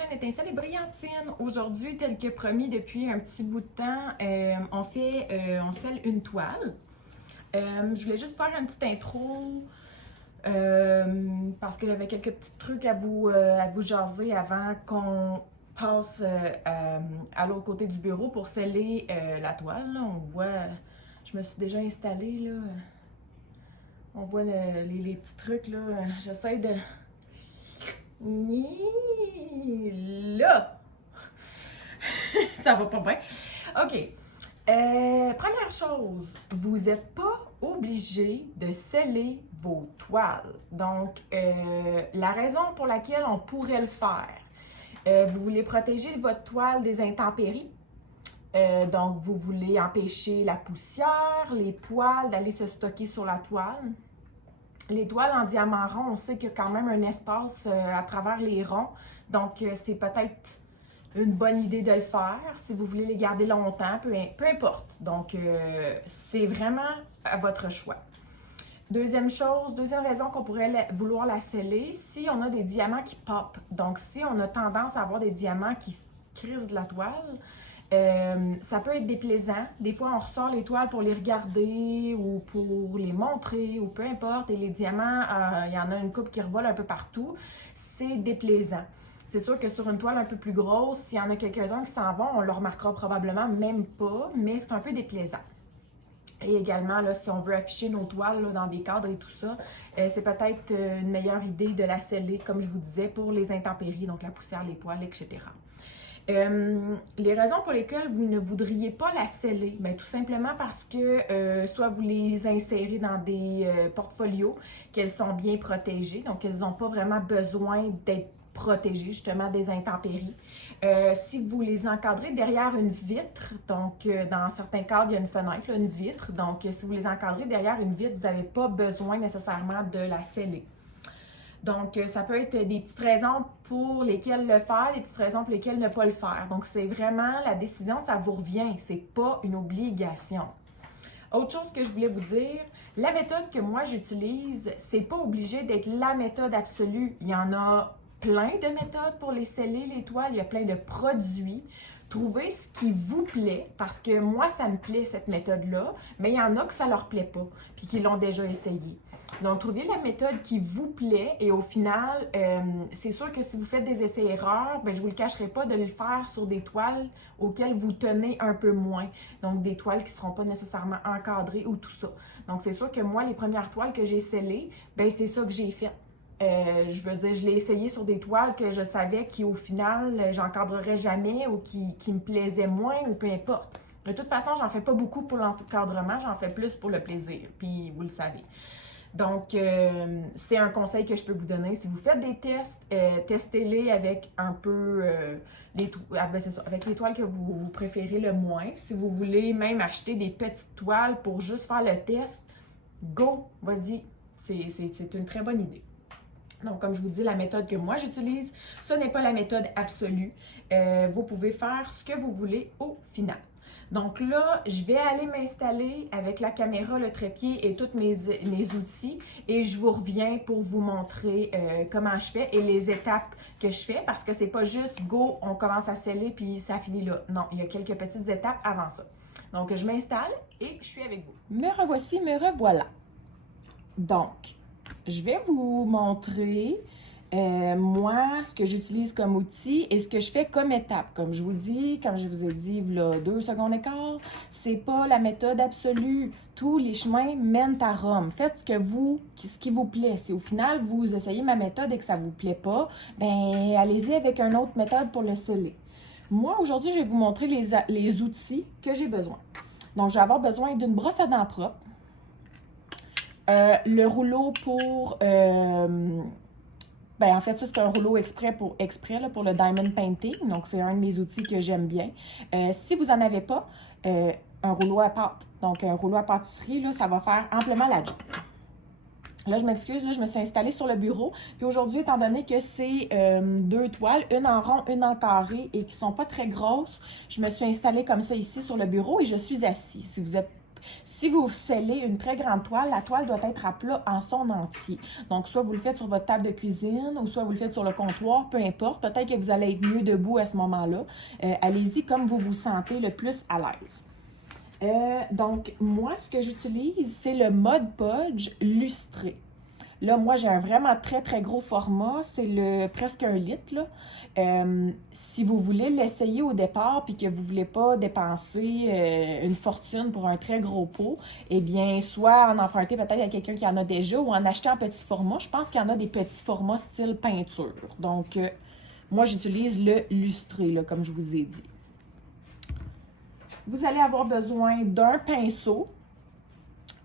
chaîne Étincelle et Brillantine. Aujourd'hui, tel que promis depuis un petit bout de temps, on scelle une toile. Je voulais juste faire une petite intro parce que j'avais quelques petits trucs à vous jaser avant qu'on passe à l'autre côté du bureau pour sceller la toile. Là, on voit, je me suis déjà installée là. On voit les petits trucs là. J'essaie de... Là! Ça va pas bien. OK. Première chose, vous n'êtes pas obligé de sceller vos toiles. Donc, la raison pour laquelle on pourrait le faire, vous voulez protéger votre toile des intempéries. Donc, vous voulez empêcher la poussière, les poils d'aller se stocker sur la toile. Les toiles en diamant rond, on sait qu'il y a quand même un espace à travers les ronds. Donc, c'est peut-être une bonne idée de le faire si vous voulez les garder longtemps, peu importe. Donc, c'est vraiment à votre choix. Deuxième raison qu'on pourrait vouloir la sceller, si on a des diamants qui pop. Donc, si on a tendance à avoir des diamants qui crisent de la toile, ça peut être déplaisant. Des fois, on ressort les toiles pour les regarder ou pour les montrer ou peu importe. Et les diamants, il y en a une couple qui revole un peu partout. C'est déplaisant. C'est sûr que sur une toile un peu plus grosse, s'il y en a quelques-uns qui s'en vont, on le remarquera probablement même pas, mais c'est un peu déplaisant. Et également, là, si on veut afficher nos toiles là, dans des cadres et tout ça, c'est peut-être une meilleure idée de la sceller, comme je vous disais, pour les intempéries, donc la poussière, les poils, etc. Les raisons pour lesquelles vous ne voudriez pas la sceller, bien, tout simplement parce que soit vous les insérez dans des portfolios, qu'elles sont bien protégées, donc elles n'ont pas vraiment besoin d'être protégées justement des intempéries. Si vous les encadrez derrière une vitre, donc dans certains cadres, il y a une fenêtre, là, une vitre, donc si vous les encadrez derrière une vitre, vous n'avez pas besoin nécessairement de la sceller. Donc, ça peut être des petites raisons pour lesquelles le faire, des petites raisons pour lesquelles ne pas le faire. Donc, c'est vraiment la décision, ça vous revient, c'est pas une obligation. Autre chose que je voulais vous dire, la méthode que moi j'utilise, c'est pas obligé d'être la méthode absolue. Il y en a plein de méthodes pour les sceller, les toiles, il y a plein de produits. Trouvez ce qui vous plaît, parce que moi, ça me plaît, cette méthode-là, mais il y en a que ça leur plaît pas, puis qui l'ont déjà essayé. Donc, trouvez la méthode qui vous plaît et au final, c'est sûr que si vous faites des essais-erreurs, ben, je ne vous le cacherai pas de le faire sur des toiles auxquelles vous tenez un peu moins. Donc, des toiles qui ne seront pas nécessairement encadrées ou tout ça. Donc, c'est sûr que moi, les premières toiles que j'ai scellées, ben, c'est ça que j'ai fait. Je veux dire, je l'ai essayé sur des toiles que je savais qu'au final, j'encadrerais jamais ou qui me plaisaient moins ou peu importe. De toute façon, j'en fais pas beaucoup pour l'encadrement, j'en fais plus pour le plaisir, puis vous le savez. Donc, c'est un conseil que je peux vous donner. Si vous faites des tests, testez-les avec un peu avec les toiles que vous préférez le moins. Si vous voulez même acheter des petites toiles pour juste faire le test, go, vas-y, c'est une très bonne idée. Donc, comme je vous dis, la méthode que moi j'utilise, ce n'est pas la méthode absolue. Vous pouvez faire ce que vous voulez au final. Donc là, je vais aller m'installer avec la caméra, le trépied et tous mes outils et je vous reviens pour vous montrer comment je fais et les étapes que je fais parce que c'est pas juste go, on commence à sceller puis ça finit là. Non, il y a quelques petites étapes avant ça. Donc, je m'installe et je suis avec vous. Me revoici, me revoilà. Donc, je vais vous montrer moi, ce que j'utilise comme outil et ce que je fais comme étape. Comme je vous dis, comme je vous ai dit, là, 2 secondes et quart, c'est pas la méthode absolue. Tous les chemins mènent à Rome. Faites ce qui vous plaît. Si au final, vous essayez ma méthode et que ça vous plaît pas, ben allez-y avec une autre méthode pour le sceller. Moi, aujourd'hui, je vais vous montrer les outils que j'ai besoin. Donc, je vais avoir besoin d'une brosse à dents propre, le rouleau pour... ben, en fait, ça, c'est un rouleau exprès là, pour le diamond painting. Donc, c'est un de mes outils que j'aime bien. Si vous n'en avez pas, un rouleau à pâte. Donc, un rouleau à pâtisserie, là, ça va faire amplement la job. Là, je m'excuse, là, je me suis installée sur le bureau. Puis aujourd'hui, étant donné que c'est 2 toiles, une en rond, une en carré et qui ne sont pas très grosses, je me suis installée comme ça ici sur le bureau et je suis assise. Si vous êtes Si vous scellez une très grande toile, la toile doit être à plat en son entier. Donc, soit vous le faites sur votre table de cuisine ou soit vous le faites sur le comptoir, peu importe. Peut-être que vous allez être mieux debout à ce moment-là. Allez-y comme vous vous sentez le plus à l'aise. Donc, moi, ce que j'utilise, c'est le Mod Podge lustré. Là, moi, j'ai un vraiment très, très gros format. C'est presque 1 litre, là. Si vous voulez l'essayer au départ puis que vous ne voulez pas dépenser une fortune pour un très gros pot, eh bien, soit en emprunter peut-être à quelqu'un qui en a déjà ou en acheter en petit format. Je pense qu'il y en a des petits formats style peinture. Donc, moi, j'utilise le lustré, là, comme je vous ai dit. Vous allez avoir besoin d'un pinceau.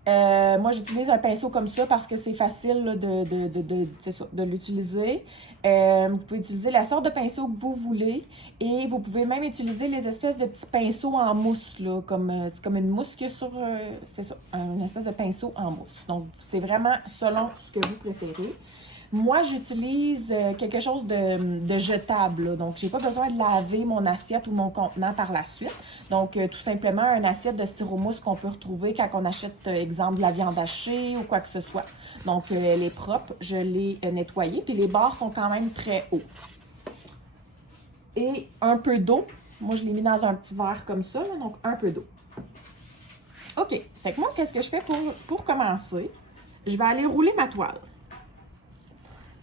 Moi, j'utilise un pinceau comme ça parce que c'est facile là, de l'utiliser. Vous pouvez utiliser la sorte de pinceau que vous voulez et vous pouvez même utiliser les espèces de petits pinceaux en mousse, là, c'est comme une mousse qu'il y a sur... c'est ça, une espèce de pinceau en mousse. Donc, c'est vraiment selon ce que vous préférez. Moi, j'utilise quelque chose de jetable, là. Donc, j'ai pas besoin de laver mon assiette ou mon contenant par la suite. Donc, tout simplement, une assiette de styromousse qu'on peut retrouver quand on achète, exemple, de la viande hachée ou quoi que ce soit. Donc, elle est propre, je l'ai nettoyée, puis les bords sont quand même très hauts. Et un peu d'eau. Moi, je l'ai mis dans un petit verre comme ça, là, donc un peu d'eau. OK. Fait que moi, qu'est-ce que je fais pour commencer? Je vais aller rouler ma toile.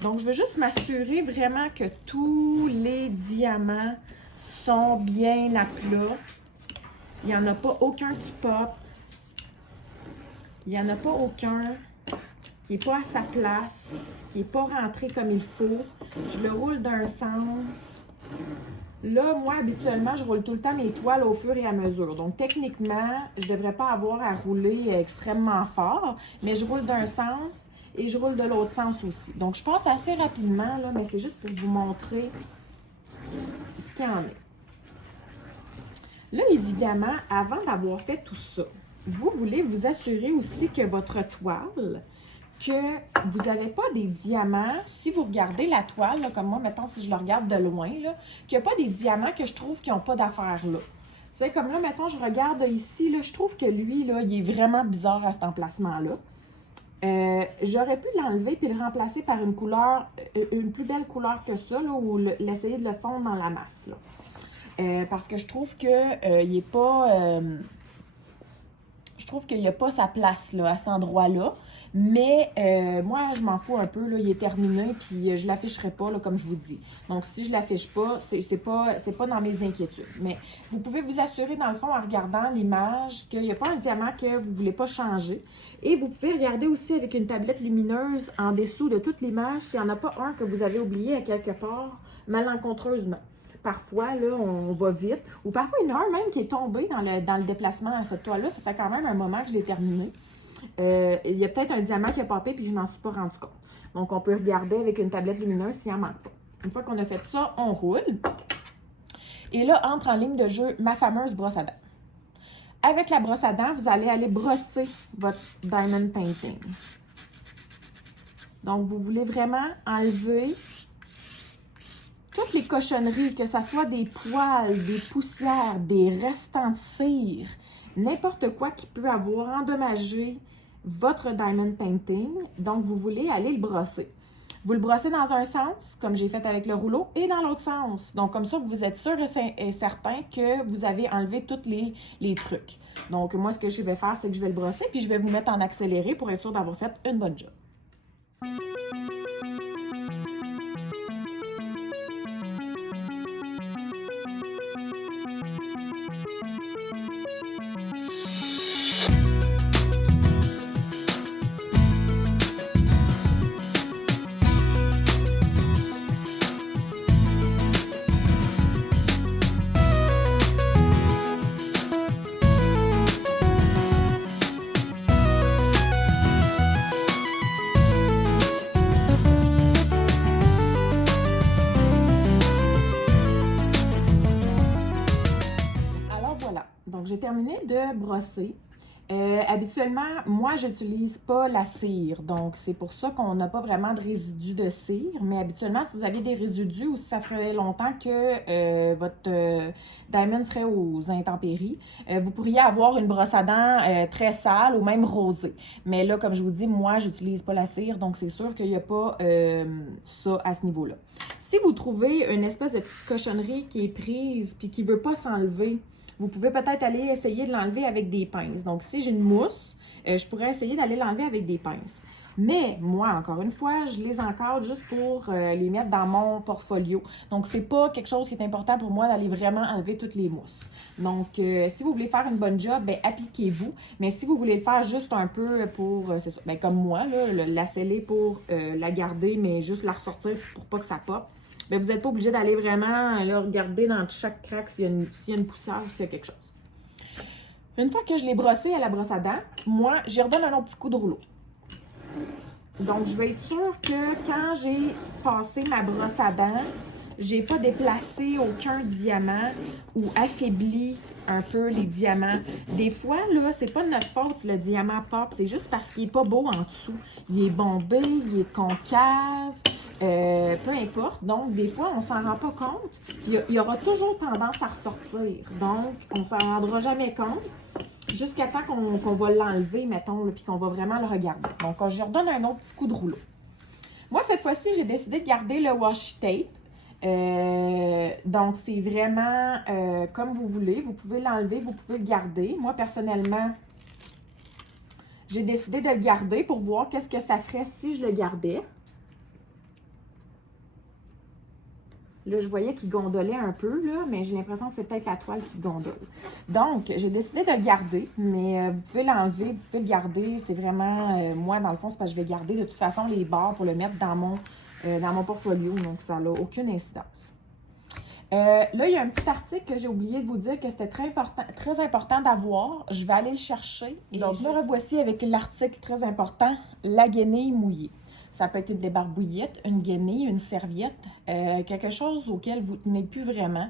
Donc, je veux juste m'assurer vraiment que tous les diamants sont bien à plat. Il n'y en a pas aucun qui pop. Il n'y en a pas aucun qui n'est pas à sa place, qui n'est pas rentré comme il faut. Je le roule d'un sens. Là, moi, habituellement, je roule tout le temps mes toiles au fur et à mesure. Donc, techniquement, je ne devrais pas avoir à rouler extrêmement fort, mais je roule d'un sens. Et je roule de l'autre sens aussi. Donc, je passe assez rapidement, là, mais c'est juste pour vous montrer ce qu'il y en a. Là, évidemment, avant d'avoir fait tout ça, vous voulez vous assurer aussi que votre toile, que vous n'avez pas des diamants. Si vous regardez la toile, là, comme moi, mettons, si je le regarde de loin, là, qu'il n'y a pas des diamants que je trouve qui n'ont pas d'affaires là. Tu sais, comme là, mettons, je regarde ici, là, je trouve que lui, là, il est vraiment bizarre à cet emplacement-là. J'aurais pu l'enlever puis le remplacer par une couleur, une plus belle couleur que ça, là, ou l'essayer de le fondre dans la masse, là. Parce que je trouve que il est pas... je trouve qu'il n'y a pas sa place, là, à cet endroit-là. Mais moi, je m'en fous un peu, là, il est terminé, puis je ne l'afficherai pas, là, comme je vous dis. Donc, si je ne l'affiche pas, c'est pas dans mes inquiétudes. Mais vous pouvez vous assurer, dans le fond, en regardant l'image, qu'il n'y a pas un diamant que vous ne voulez pas changer. Et vous pouvez regarder aussi avec une tablette lumineuse en dessous de toute l'image s'il n'y en a pas un que vous avez oublié à quelque part, malencontreusement. Parfois, là, on va vite. Ou parfois, il y en a un même qui est tombé dans le déplacement à cette toile-là. Ça fait quand même un moment que je l'ai terminé. Il y a peut-être un diamant qui a popé puis je ne m'en suis pas rendu compte. Donc, on peut regarder avec une tablette lumineuse s'il en manque pas. Une fois qu'on a fait ça, on roule. Et là, entre en ligne de jeu ma fameuse brosse à dents. Avec la brosse à dents, vous allez aller brosser votre diamond painting. Donc, vous voulez vraiment enlever toutes les cochonneries, que ce soit des poils, des poussières, des restants de cire, n'importe quoi qui peut avoir endommagé votre diamond painting. Donc, vous voulez aller le brosser. Vous le brossez dans un sens, comme j'ai fait avec le rouleau, et dans l'autre sens. Donc, comme ça, vous êtes sûr et certain que vous avez enlevé tous les trucs. Donc, moi, ce que je vais faire, c'est que je vais le brosser, puis je vais vous mettre en accéléré pour être sûr d'avoir fait une bonne job. Donc, j'ai terminé de brosser. Habituellement, moi, j'utilise pas la cire, donc c'est pour ça qu'on n'a pas vraiment de résidus de cire, mais habituellement, si vous aviez des résidus ou si ça ferait longtemps que votre diamond serait aux intempéries, vous pourriez avoir une brosse à dents très sale ou même rosée. Mais là, comme je vous dis, moi, j'utilise pas la cire, donc c'est sûr qu'il n'y a pas ça à ce niveau-là. Si vous trouvez une espèce de petite cochonnerie qui est prise puis qui ne veut pas s'enlever, vous pouvez peut-être aller essayer de l'enlever avec des pinces. Donc, si j'ai une mousse, je pourrais essayer d'aller l'enlever avec des pinces. Mais moi, encore une fois, je les encadre juste pour les mettre dans mon portfolio. Donc, c'est pas quelque chose qui est important pour moi d'aller vraiment enlever toutes les mousses. Donc, si vous voulez faire une bonne job, ben, appliquez-vous. Mais si vous voulez le faire juste un peu pour, c'est ça, ben, comme moi, là, la sceller pour la garder, mais juste la ressortir pour pas que ça pop, ben, vous n'êtes pas obligé d'aller vraiment là, regarder dans chaque craque s'il y a une poussière ou s'il y a quelque chose. Une fois que je l'ai brossé à la brosse à dents, moi, j'y redonne un autre petit coup de rouleau. Donc, je vais être sûre que quand j'ai passé ma brosse à dents, j'ai pas déplacé aucun diamant ou affaibli un peu les diamants. Des fois, là, c'est pas de notre faute si le diamant pop, c'est juste parce qu'il est pas beau en dessous. Il est bombé, il est concave, peu importe. Donc, des fois, on s'en rend pas compte. Il y aura toujours tendance à ressortir. Donc, on s'en rendra jamais compte jusqu'à temps qu'on va l'enlever, mettons, puis qu'on va vraiment le regarder. Donc, je redonne un autre petit coup de rouleau. Moi, cette fois-ci, j'ai décidé de garder le washi tape. Donc, c'est vraiment comme vous voulez. Vous pouvez l'enlever, vous pouvez le garder. Moi, personnellement, j'ai décidé de le garder pour voir qu'est-ce que ça ferait si je le gardais. Là, je voyais qu'il gondolait un peu, là, mais j'ai l'impression que c'est peut-être la toile qui gondole. Donc, j'ai décidé de le garder, mais vous pouvez l'enlever, vous pouvez le garder. C'est vraiment, moi, dans le fond, c'est parce que je vais garder de toute façon les bords pour le mettre dans mon portfolio, donc ça n'a aucune incidence. Là, il y a un petit article que j'ai oublié de vous dire que c'était très important d'avoir. Je vais aller le chercher. Donc, me revoici avec l'article très important, la guenille mouillée. Ça peut être une débarbouillette, une guenille, une serviette, quelque chose auquel vous ne tenez plus vraiment.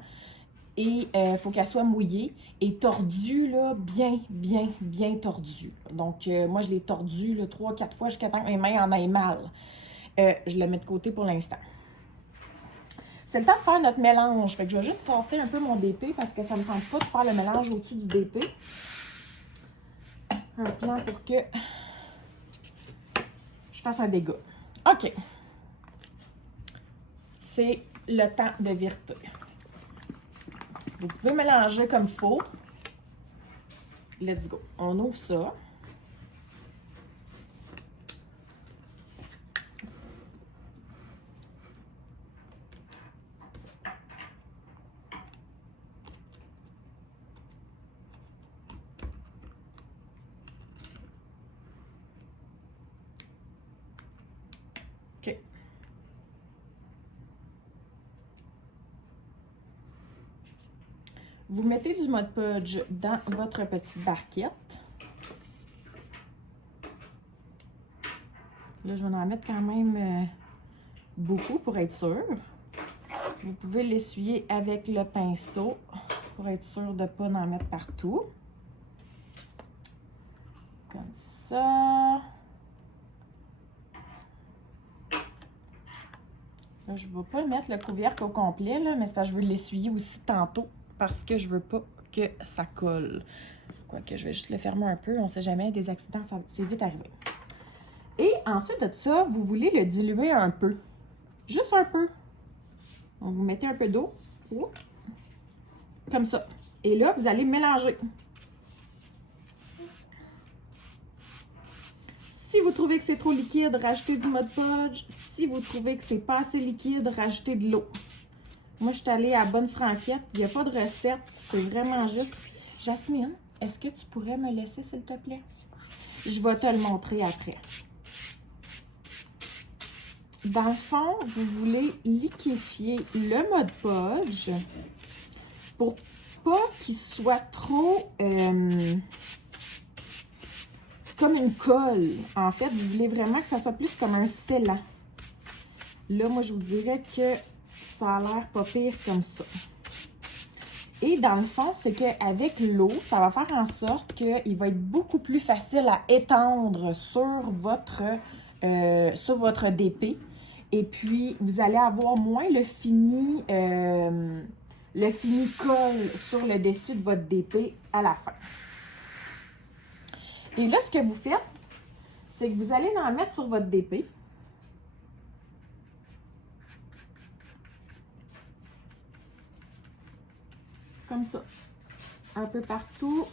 Et il faut qu'elle soit mouillée et tordue, là, bien tordue. Donc, moi, je l'ai tordue 3-4 fois jusqu'à temps que mes mains en aient mal. Je le mets de côté pour l'instant. C'est le temps de faire notre mélange. Fait que je vais juste passer un peu mon DP parce que ça ne me tente pas de faire le mélange au-dessus du DP. Un plan pour que je fasse un dégât. OK. C'est le temps de vireter. Vous pouvez mélanger comme il faut. Let's go. On ouvre ça. OK. Vous mettez du Mod Podge dans votre petite barquette. Là, je vais en mettre quand même beaucoup pour être sûr. Vous pouvez l'essuyer avec le pinceau pour être sûr de ne pas en mettre partout. Comme ça. Là, je ne vais pas mettre le couvercle au complet, là, mais c'est parce que je veux l'essuyer aussi tantôt parce que je veux pas que ça colle. Quoique, je vais juste le fermer un peu. On ne sait jamais, des accidents, c'est vite arrivé. Et ensuite de ça, vous voulez le diluer un peu. Juste un peu. Donc, vous mettez un peu d'eau. Comme ça. Et là, vous allez mélanger. Si vous trouvez que c'est trop liquide, rajoutez du Mod Podge. Si vous trouvez que c'est pas assez liquide, rajoutez de l'eau. Moi, je suis allée à bonne franquette. Il n'y a pas de recette. C'est vraiment juste. Jasmine, est-ce que tu pourrais me laisser, s'il te plaît? Je vais te le montrer après. Dans le fond, vous voulez liquéfier le Mod Podge pour pas qu'il soit trop comme une colle. En fait, vous voulez vraiment que ça soit plus comme un scellant. Là, moi, je vous dirais que ça a l'air pas pire comme ça. Et dans le fond, c'est qu'avec l'eau, ça va faire en sorte qu'il va être beaucoup plus facile à étendre sur votre DP. Et puis, vous allez avoir moins le fini colle sur le dessus de votre DP à la fin. Et là, ce que vous faites, c'est que vous allez en mettre sur votre DP. Comme ça. Un peu partout.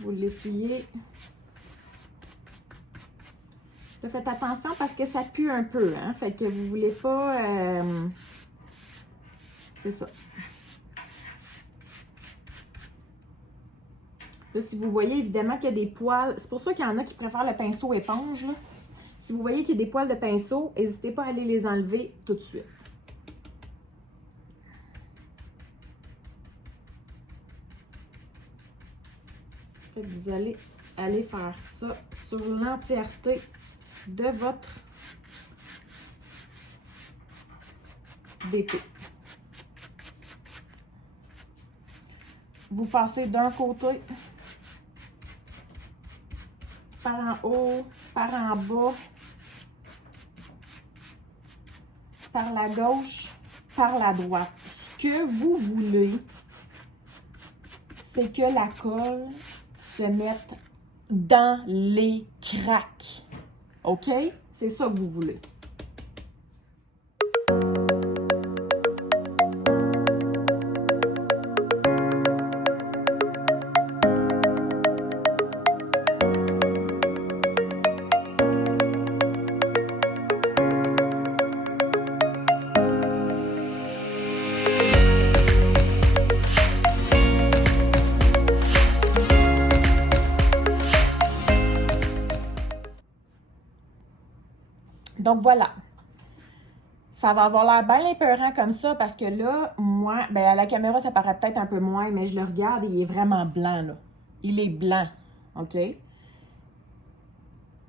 Vous l'essuyez. Faites attention parce que ça pue un peu, hein? Fait que vous voulez pas... c'est ça. Là, si vous voyez évidemment qu'il y a des poils, c'est pour ça qu'il y en a qui préfèrent le pinceau éponge, là. Si vous voyez qu'il y a des poils de pinceau, n'hésitez pas à aller les enlever tout de suite. Fait que vous allez aller faire ça sur l'entièreté de votre DP. Vous passez d'un côté, par en haut, par en bas, par la gauche, par la droite. Ce que vous voulez, c'est que la colle se mette dans les craques. OK? C'est ça que vous voulez. Donc voilà, ça va avoir l'air bien épeurant comme ça parce que là, moi, ben à la caméra, ça paraît peut-être un peu moins, mais je le regarde et il est vraiment blanc, là. Il est blanc, OK?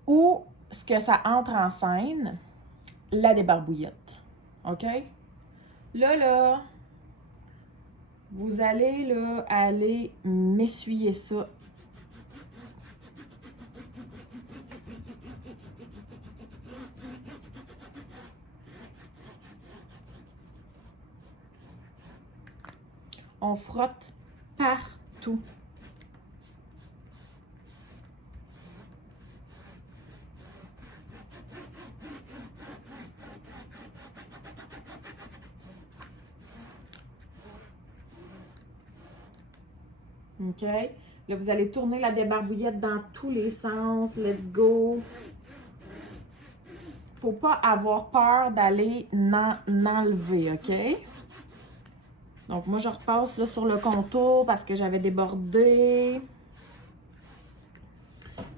Où ce que ça entre en scène, la débarbouillette, OK? Là, vous allez, là, aller m'essuyer ça. On frotte partout. OK? Là, vous allez tourner la débarbouillette dans tous les sens. Let's go! Faut pas avoir peur d'aller enlever, OK? Donc, moi, je repasse là sur le contour parce que j'avais débordé.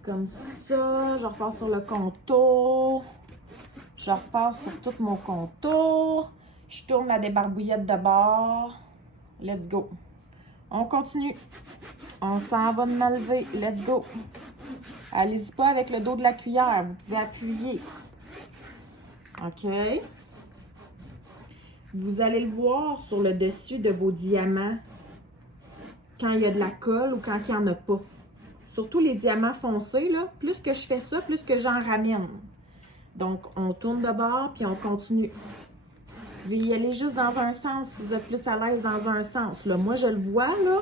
Comme ça. Je repasse sur le contour. Je repasse sur tout mon contour. Je tourne la débarbouillette de bord. Let's go. On continue. On s'en va de m'enlever. Let's go. Allez-y pas avec le dos de la cuillère. Vous pouvez appuyer. OK. Vous allez le voir sur le dessus de vos diamants quand il y a de la colle ou quand il n'y en a pas. Surtout les diamants foncés, là, plus que je fais ça, plus que j'en ramène. Donc, on tourne de bord puis on continue. Vous pouvez y aller juste dans un sens si vous êtes plus à l'aise dans un sens. Là, moi, je le vois, là.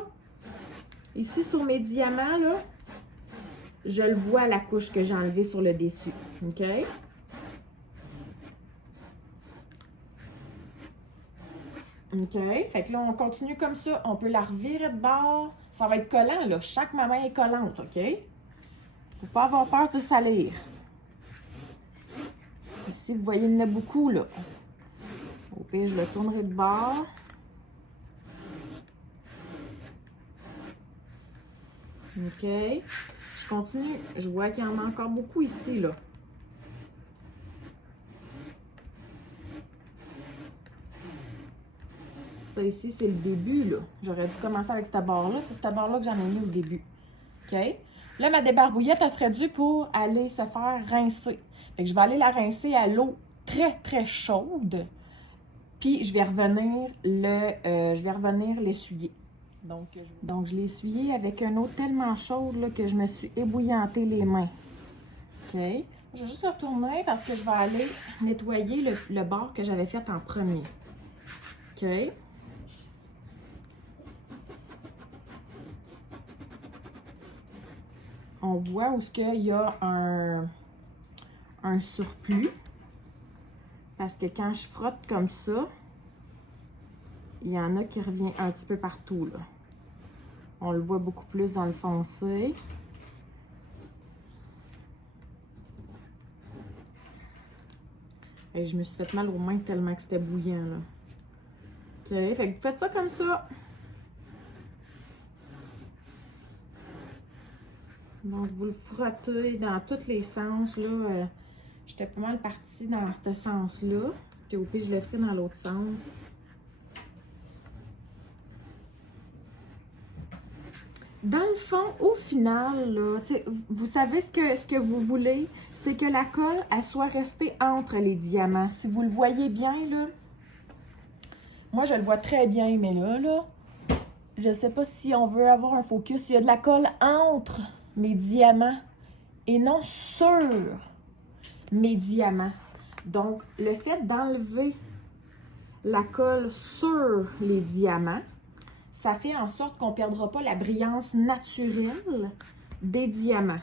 Ici, sur mes diamants, là, je le vois, la couche que j'ai enlevée sur le dessus. OK? OK? Fait que là, on continue comme ça. On peut la revirer de bord. Ça va être collant, là. Chaque main est collante, OK? Faut pas avoir peur de salir. Ici, vous voyez, il y en a beaucoup, là. Au pire, je le tournerai de bord. OK? Je continue. Je vois qu'il y en a encore beaucoup ici, là. Ça ici, c'est le début, là. J'aurais dû commencer avec cette barre-là. C'est cette barre-là que j'en ai mis au début. OK? Là, ma débarbouillette, elle serait due pour aller se faire rincer. Fait que je vais aller la rincer à l'eau très, très chaude. Puis, je vais revenir l'essuyer. Donc, je l'ai essuyé avec une eau tellement chaude là, que je me suis ébouillanté les mains. OK? Je vais juste le retourner parce que je vais aller nettoyer le bord que j'avais fait en premier. OK? On voit où il y a un surplus. Parce que quand je frotte comme ça, il y en a qui revient un petit peu partout, là. On le voit beaucoup plus dans le foncé. Et je me suis fait mal aux mains tellement que c'était bouillant, là. OK, fait que vous faites ça comme ça. Donc, vous le frottez dans tous les sens, là. J'étais pas mal partie dans ce sens-là. Puis au pire, je le ferai dans l'autre sens. Dans le fond, au final, là, vous savez ce que vous voulez, c'est que la colle, elle soit restée entre les diamants. Si vous le voyez bien, là, moi, je le vois très bien, mais là, je sais pas si on veut avoir un focus. Il y a de la colle entre mes diamants et non sur mes diamants. Donc, le fait d'enlever la colle sur les diamants, ça fait en sorte qu'on ne perdra pas la brillance naturelle des diamants.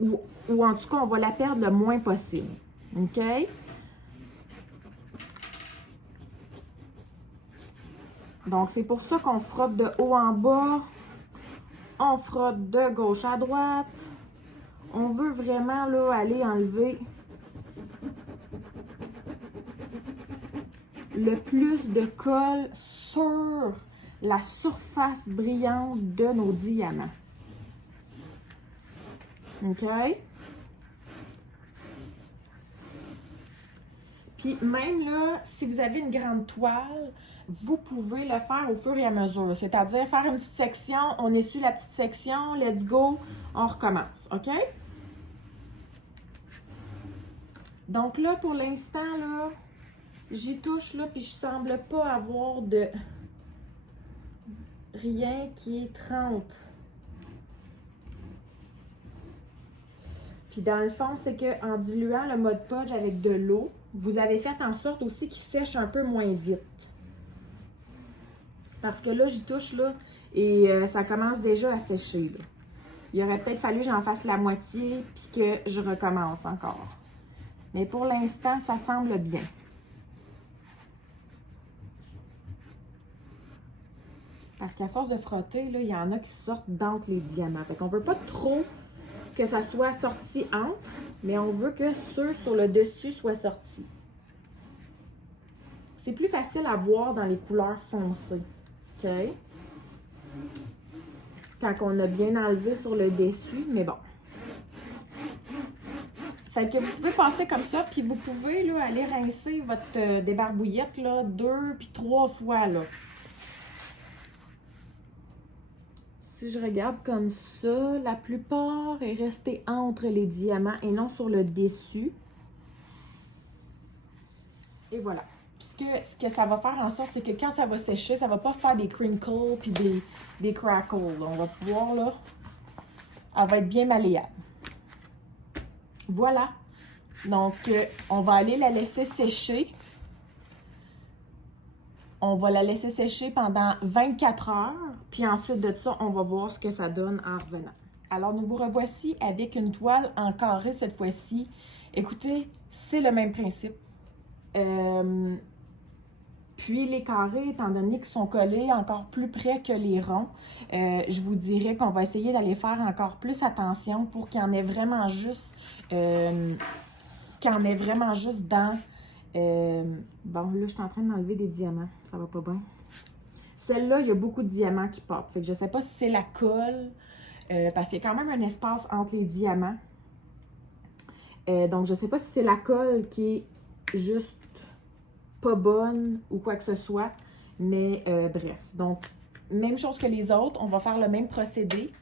Ou en tout cas, on va la perdre le moins possible. OK? Donc, c'est pour ça qu'on frotte de haut en bas. On frotte de gauche à droite. On veut vraiment là, aller enlever le plus de colle sur la surface brillante de nos diamants. OK? Puis même là, si vous avez une grande toile, vous pouvez le faire au fur et à mesure. C'est-à-dire faire une petite section, on essuie la petite section, let's go, on recommence. OK? Donc là, pour l'instant, là, j'y touche là, puis je semble pas avoir de rien qui trempe. Puis dans le fond, c'est qu'en diluant le Mod Podge avec de l'eau, vous avez fait en sorte aussi qu'il sèche un peu moins vite. Parce que là, j'y touche là, et ça commence déjà à sécher. Là. Il aurait peut-être fallu que j'en fasse la moitié, puis que je recommence encore. Mais pour l'instant, ça semble bien. Parce qu'à force de frotter, là, il y en a qui sortent d'entre les diamants. Fait qu'on ne veut pas trop que ça soit sorti entre, mais on veut que ceux sur le dessus soient sortis. C'est plus facile à voir dans les couleurs foncées. OK? Quand on a bien enlevé sur le dessus, mais bon. Fait que vous pouvez passer comme ça, puis vous pouvez là, aller rincer votre débarbouillette là, 2 puis 3 fois. Là. Si je regarde comme ça, la plupart est restée entre les diamants et non sur le dessus. Et voilà. Puis ce que ça va faire en sorte, c'est que quand ça va sécher, ça va pas faire des crinkles puis des crackles. Là. On va pouvoir, là, elle va être bien malléable. Voilà. Donc, on va aller la laisser sécher. On va la laisser sécher pendant 24 heures. Puis ensuite de ça, on va voir ce que ça donne en revenant. Alors, nous vous revoici avec une toile en carré cette fois-ci. Écoutez, c'est le même principe. Puis les carrés, étant donné qu'ils sont collés encore plus près que les ronds, je vous dirais qu'on va essayer d'aller faire encore plus attention pour qu'il y en ait vraiment juste, dans... bon, là, je suis en train d'enlever des diamants. Ça va pas bien. Celle-là, il y a beaucoup de diamants qui pop. Fait que je sais pas si c'est la colle, parce qu'il y a quand même un espace entre les diamants. Donc, je sais pas si c'est la colle qui est juste pas bonne ou quoi que ce soit. Mais bref, donc même chose que les autres, on va faire le même procédé.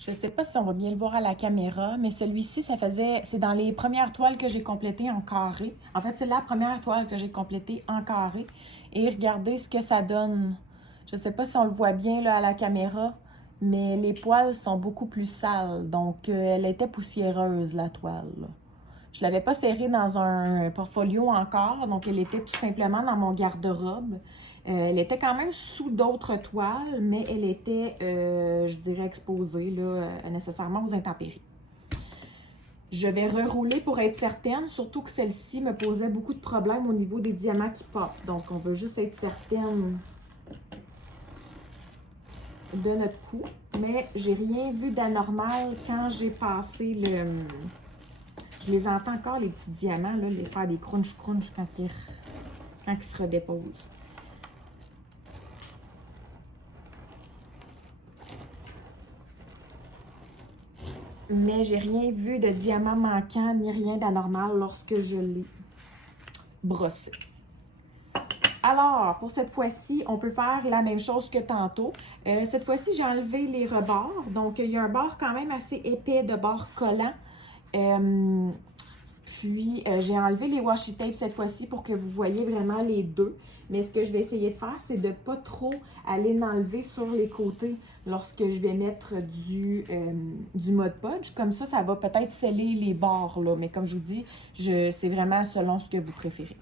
Je sais pas si on va bien le voir à la caméra, mais celui-ci, c'est dans les premières toiles que j'ai complétées en carré. En fait, c'est la première toile que j'ai complétée en carré. Et regardez ce que ça donne. Je sais pas si on le voit bien là à la caméra, mais les poils sont beaucoup plus sales. Donc, elle était poussiéreuse, la toile, là. Je l'avais pas serrée dans un portfolio encore, donc elle était tout simplement dans mon garde-robe. Elle était quand même sous d'autres toiles, mais elle était, je dirais, exposée là, nécessairement aux intempéries. Je vais rerouler pour être certaine, surtout que celle-ci me posait beaucoup de problèmes au niveau des diamants qui popent. Donc, on veut juste être certaine de notre coup. Mais j'ai rien vu d'anormal quand j'ai passé le... Je les entends encore, les petits diamants, là, les faire des crunch-crunch quand ils se redéposent. Mais j'ai rien vu de diamant manquant ni rien d'anormal lorsque je l'ai brossé. Alors, pour cette fois-ci, on peut faire la même chose que tantôt. Cette fois-ci, j'ai enlevé les rebords. Donc, il y a un bord quand même assez épais de bord collant. Puis, j'ai enlevé les washi tape cette fois-ci pour que vous voyez vraiment les deux. Mais ce que je vais essayer de faire, c'est de ne pas trop aller enlever sur les côtés lorsque je vais mettre du Mod Podge. Comme ça, ça va peut-être sceller les bords, là. Mais comme je vous dis, c'est vraiment selon ce que vous préférez.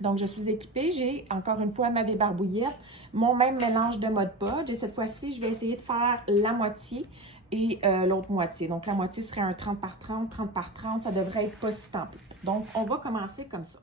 Donc, je suis équipée. J'ai, encore une fois, ma débarbouillette, mon même mélange de Mod Podge. Et cette fois-ci, je vais essayer de faire la moitié et l'autre moitié. Donc, la moitié serait un 30 par 30, 30 par 30. Ça devrait être pas si tant peu. Donc, on va commencer comme ça.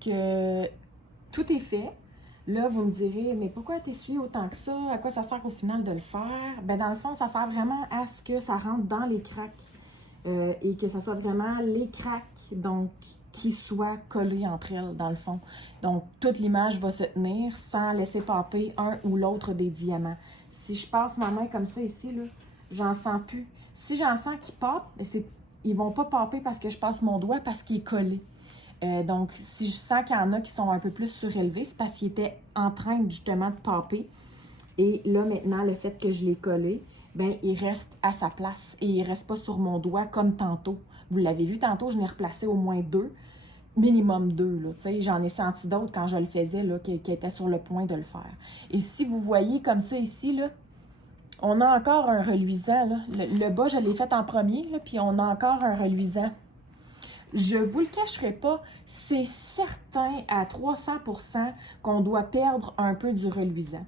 tout est fait. Là, vous me direz, mais pourquoi t'essuies autant que ça? À quoi ça sert au final de le faire? Ben, dans le fond, ça sert vraiment à ce que ça rentre dans les craques et que ça soit vraiment les craques, donc, qui soient collées entre elles, dans le fond. Donc, toute l'image va se tenir sans laisser popper un ou l'autre des diamants. Si je passe ma main comme ça ici, là, j'en sens plus. Si j'en sens qui popent, ils vont pas popper parce que je passe mon doigt, parce qu'il est collé. Donc, si je sens qu'il y en a qui sont un peu plus surélevés, c'est parce qu'ils étaient en train justement de popper. Et là, maintenant, le fait que je l'ai collé, ben il reste à sa place et il ne reste pas sur mon doigt comme tantôt. Vous l'avez vu tantôt, je n'ai replacé au moins 2, minimum 2. J'en ai senti d'autres quand je le faisais, là, qui étaient sur le point de le faire. Et si vous voyez comme ça ici, là, on a encore un reluisant. Là. Le bas, je l'ai fait en premier, là, puis on a encore un reluisant. Je ne vous le cacherai pas, c'est certain à 300% qu'on doit perdre un peu du reluisant.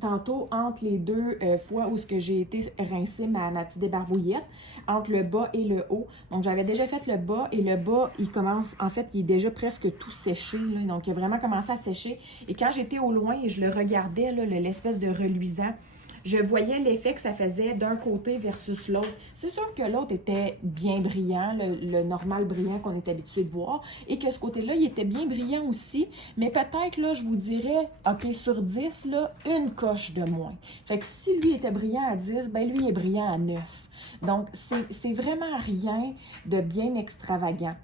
Tantôt, entre les deux fois où j'ai été rincer ma petite débarbouillette, entre le bas et le haut. Donc, j'avais déjà fait le bas et le bas, il commence, en fait, il est déjà presque tout séché. Là, donc, il a vraiment commencé à sécher. Et quand j'étais au loin et je le regardais, l'espèce de reluisant, je voyais l'effet que ça faisait d'un côté versus l'autre. C'est sûr que l'autre était bien brillant, le normal brillant qu'on est habitué de voir, et que ce côté-là, il était bien brillant aussi, mais peut-être, là, je vous dirais, OK, sur 10, là, une coche de moins. Fait que si lui était brillant à 10, ben lui est brillant à 9. Donc, c'est vraiment rien de bien extravagant.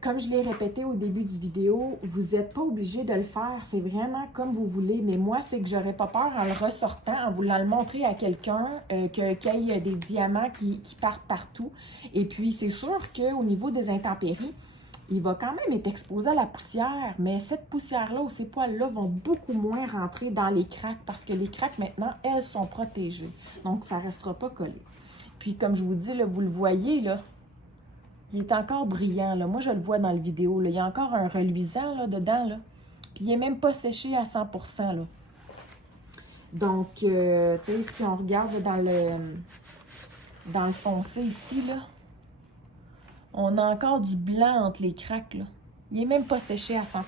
Comme je l'ai répété au début du vidéo, vous n'êtes pas obligé de le faire, c'est vraiment comme vous voulez. Mais moi, c'est que j'aurais pas peur en le ressortant, en voulant le montrer à quelqu'un, qu'il y ait des diamants qui partent partout. Et puis, c'est sûr qu'au niveau des intempéries, il va quand même être exposé à la poussière, mais cette poussière-là ou ces poils-là vont beaucoup moins rentrer dans les craques parce que les craques, maintenant, elles sont protégées. Donc, ça ne restera pas collé. Puis, comme je vous dis, là, vous le voyez, là, il est encore brillant, là. Moi, je le vois dans la vidéo, là. Il y a encore un reluisant, là, dedans, là. Puis, il n'est même pas séché à 100%, là. Donc, tu sais, si on regarde dans le foncé ici, là, on a encore du blanc entre les craques, là. Il n'est même pas séché à 100%.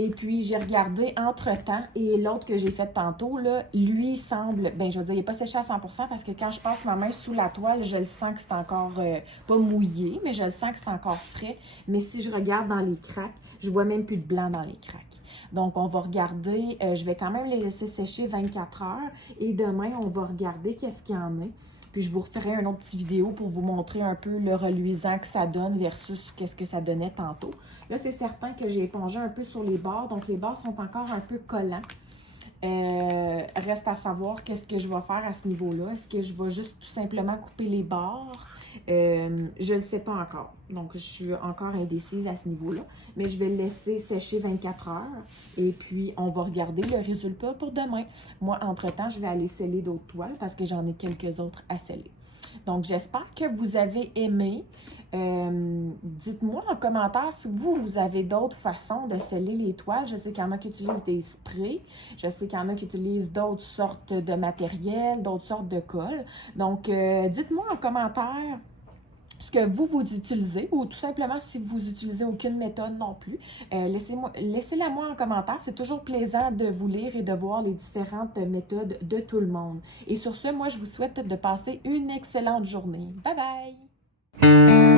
Et puis, j'ai regardé entre-temps, et l'autre que j'ai fait tantôt, là, lui semble, ben je veux dire, il n'est pas séché à 100% parce que quand je passe ma main sous la toile, je le sens que c'est encore, pas mouillé, mais je le sens que c'est encore frais. Mais si je regarde dans les craques, je vois même plus de blanc dans les craques. Donc, on va regarder, je vais quand même les laisser sécher 24 heures, et demain, on va regarder qu'est-ce qu'il y en a. Puis je vous referai une autre petite vidéo pour vous montrer un peu le reluisant que ça donne versus qu'est-ce que ça donnait tantôt. Là, c'est certain que j'ai épongé un peu sur les bords, donc les bords sont encore un peu collants. Reste à savoir qu'est-ce que je vais faire à ce niveau-là. Est-ce que je vais juste tout simplement couper les bords? Je ne le sais pas encore. Donc, je suis encore indécise à ce niveau-là. Mais je vais le laisser sécher 24 heures. Et puis, on va regarder le résultat pour demain. Moi, entre-temps, je vais aller sceller d'autres toiles parce que j'en ai quelques autres à sceller. Donc, j'espère que vous avez aimé. Dites-moi en commentaire si vous avez d'autres façons de sceller les toiles. Je sais qu'il y en a qui utilisent des sprays. Je sais qu'il y en a qui utilisent d'autres sortes de matériel, d'autres sortes de colle. Donc, dites-moi en commentaire ce que vous utilisez ou tout simplement si vous utilisez aucune méthode non plus. Laissez-la moi en commentaire. C'est toujours plaisant de vous lire et de voir les différentes méthodes de tout le monde. Et sur ce, moi, je vous souhaite de passer une excellente journée. Bye bye!